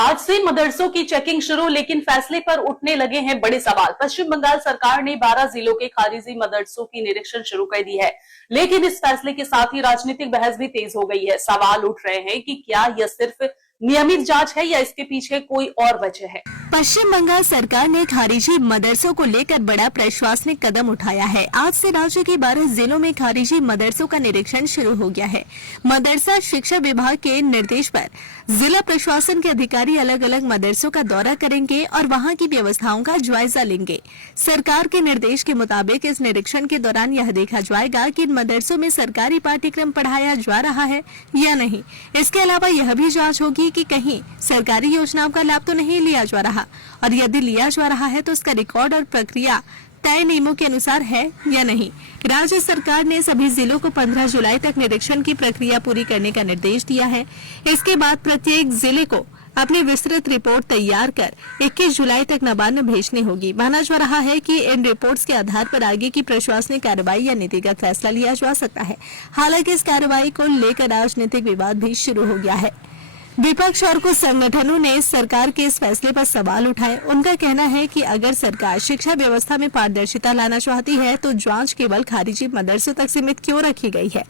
आज से मदरसों की चेकिंग शुरू, लेकिन फैसले पर उठने लगे हैं बड़े सवाल। पश्चिम बंगाल सरकार ने 12 जिलों के खारिजी मदरसों की निरीक्षण शुरू कर दी है, लेकिन इस फैसले के साथ ही राजनीतिक बहस भी तेज हो गई है। सवाल उठ रहे हैं कि क्या यह सिर्फ नियमित जांच है या इसके पीछे कोई और वजह है। पश्चिम बंगाल सरकार ने खारिजी मदरसों को लेकर बड़ा प्रशासनिक कदम उठाया है। आज से राज्य के 12 जिलों में खारिजी मदरसों का निरीक्षण शुरू हो गया है। मदरसा शिक्षा विभाग के निर्देश पर जिला प्रशासन के अधिकारी अलग अलग मदरसों का दौरा करेंगे और वहां की व्यवस्थाओं का जायजा लेंगे। सरकार के निर्देश के मुताबिक इस निरीक्षण के दौरान यह देखा जाएगा कि इन मदरसों में सरकारी पाठ्यक्रम पढ़ाया जा रहा है या नहीं। इसके अलावा यह भी जांच होगी कि कहीं सरकारी योजनाओं का लाभ तो नहीं लिया जा रहा, और यदि लिया जा रहा है तो उसका रिकॉर्ड और प्रक्रिया तय नियमों के अनुसार है या नहीं। राज्य सरकार ने सभी जिलों को 15 जुलाई तक निरीक्षण की प्रक्रिया पूरी करने का निर्देश दिया है। इसके बाद प्रत्येक जिले को अपनी विस्तृत रिपोर्ट तैयार कर 21 जुलाई तक नबार्ड भेजनी होगी। माना जा रहा है कि इन रिपोर्ट्स के आधार पर आगे की प्रशासनिक कार्रवाई या नीतिगत फैसला लिया जा सकता है। हालांकि इस कार्रवाई को लेकर राजनीतिक विवाद भी शुरू हो गया है। विपक्ष और कुछ संगठनों ने सरकार के इस फैसले पर सवाल उठाए। उनका कहना है कि अगर सरकार शिक्षा व्यवस्था में पारदर्शिता लाना चाहती है तो जांच केवल खारिजी मदरसों तक सीमित क्यों रखी गई है।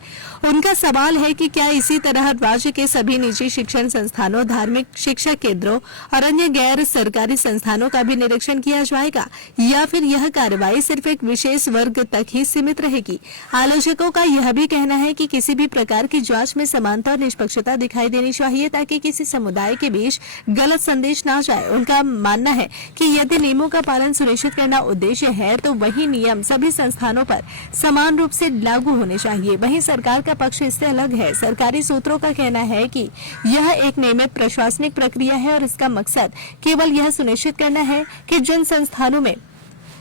उनका सवाल है कि क्या इसी तरह राज्य के सभी निजी शिक्षण संस्थानों, धार्मिक शिक्षा केंद्रों और अन्य गैर सरकारी संस्थानों का भी निरीक्षण किया जाएगा, या फिर यह कार्रवाई सिर्फ एक विशेष वर्ग तक ही सीमित रहेगी। आलोचकों का यह भी कहना है कि किसी भी प्रकार की जांच में समानता और निष्पक्षता दिखाई देनी चाहिए ताकि किसी समुदाय के बीच गलत संदेश ना जाए। उनका मानना है कि यदि नियमों का पालन सुनिश्चित करना उद्देश्य है तो वही नियम सभी संस्थानों पर समान रूप से लागू होने चाहिए। वहीं सरकार का पक्ष इससे अलग है। सरकारी सूत्रों का कहना है कि यह एक नियमित प्रशासनिक प्रक्रिया है और इसका मकसद केवल यह सुनिश्चित करना है कि जिन संस्थानों में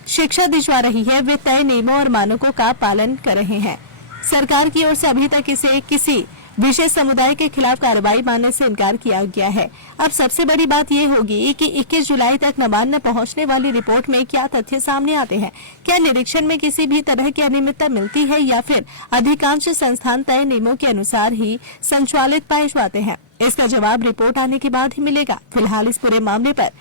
शिक्षा दी जा रही है वे तय नियमों और मानकों का पालन कर रहे हैं। सरकार की ओर से अभी तक इसे किसी विशेष समुदाय के खिलाफ कार्रवाई मानने से इनकार किया गया है। अब सबसे बड़ी बात यह होगी कि 21 जुलाई तक नबार्ड में पहुंचने वाली रिपोर्ट में क्या तथ्य सामने आते हैं। क्या निरीक्षण में किसी भी तरह की अनियमितता मिलती है या फिर अधिकांश संस्थान तय नियमों के अनुसार ही संचालित पाए जाते हैं। इसका जवाब रिपोर्ट आने के बाद ही मिलेगा। फिलहाल इस पूरे मामले पर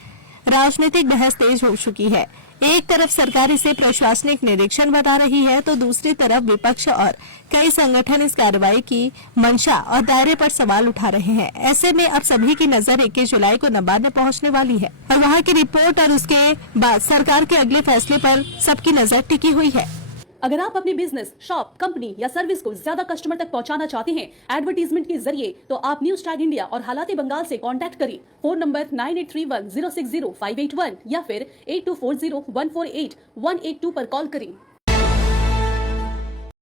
राजनीतिक बहस तेज हो चुकी है। एक तरफ सरकार इसे प्रशासनिक निरीक्षण बता रही है तो दूसरी तरफ विपक्ष और कई संगठन इस कार्रवाई की मंशा और दायरे पर सवाल उठा रहे हैं। ऐसे में अब सभी की नजर 21 जुलाई को नबार्ड में पहुंचने वाली है और वहां की रिपोर्ट और उसके बाद सरकार के अगले फैसले पर सबकी नजर टिकी हुई है। अगर आप अपने बिजनेस, शॉप, कंपनी या सर्विस को ज्यादा कस्टमर तक पहुंचाना चाहते हैं एडवर्टीजमेंट के जरिए, तो आप न्यूज टैग इंडिया और हालाते बंगाल से कांटेक्ट करें। फोन नंबर 9831060581 या फिर 8240148182 पर कॉल करें।